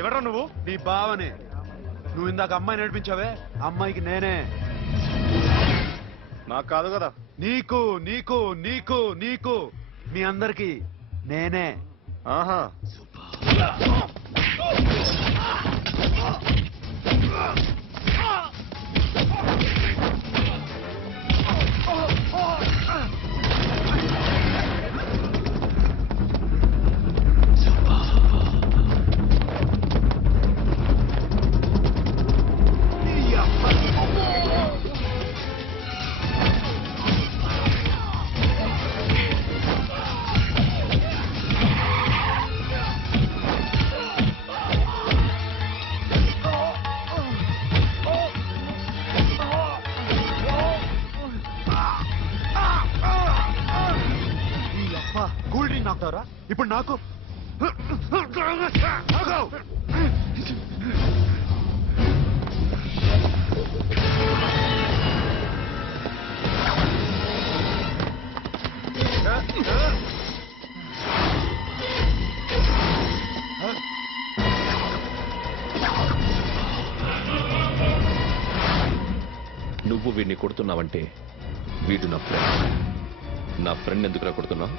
ఎవరా నువ్వు? నీ బావని. నువ్వు ఇందాక అమ్మాయి నడిపించావే, అమ్మాయికి నేనే. నాకు కాదు కదా. నీకు నీకు నీకు నీకు మీ అందరికి నేనే. ఆహా, కూల్ డ్రింక్ నాకుతావరా ఇప్పుడు? నాకు నువ్వు వీడిని కొడుతున్నావంటే వీడు నా ఫ్రెండ్. నా ఫ్రెండ్ ఎందుకురా కొడుతున్నావు?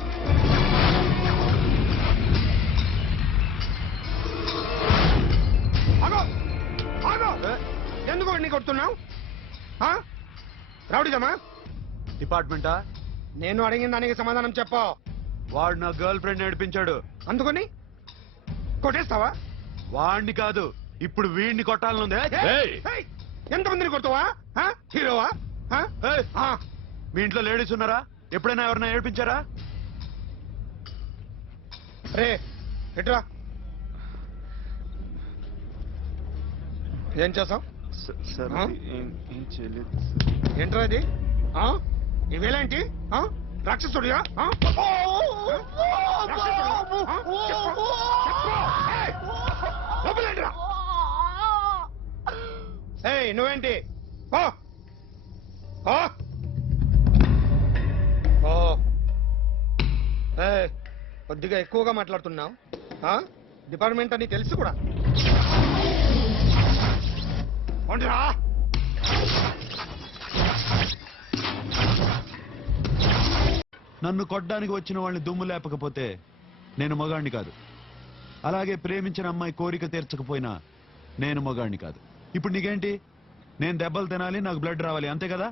ఎందుకు వాడిని కొడుతున్నావు? రౌడీదమ్మా? డిపార్ట్మెంటా? నేను అడిగిన దానికి సమాధానం చెప్పు. వాడు నా గర్ల్ ఫ్రెండ్ నడిపించాడు. అందుకని కొట్టేస్తావా? వాడిని కాదు, ఇప్పుడు వీడిని కొట్టాలనుంది. ఎంతమందిని కొడతావా? హీరోవా? మీ ఇంట్లో లేడీస్ ఉన్నారా? ఎప్పుడైనా ఎవరైనా ఏడిపించారా? రే ఎట్రా, ఏం చేసావు? ఏంట్రా ఇది? ఇవేలాంటి రాక్షసుడియా? నువ్వేంటి? కొద్దిగా ఎక్కువగా మాట్లాడుతున్నావు. డిపార్ట్మెంట్ అని తెలుసు కూడా. నన్ను కొట్టడానికి వచ్చిన వాళ్ళని దుమ్ము లేపకపోతే నేను మగాణ్ణి కాదు. అలాగే ప్రేమించిన అమ్మాయి కోరిక తీర్చకపోయినా నేను మగాణ్ణి కాదు. ఇప్పుడు నీకేంటి? నేను దెబ్బలు తినాలి, నాకు బ్లడ్ రావాలి, అంతే కదా?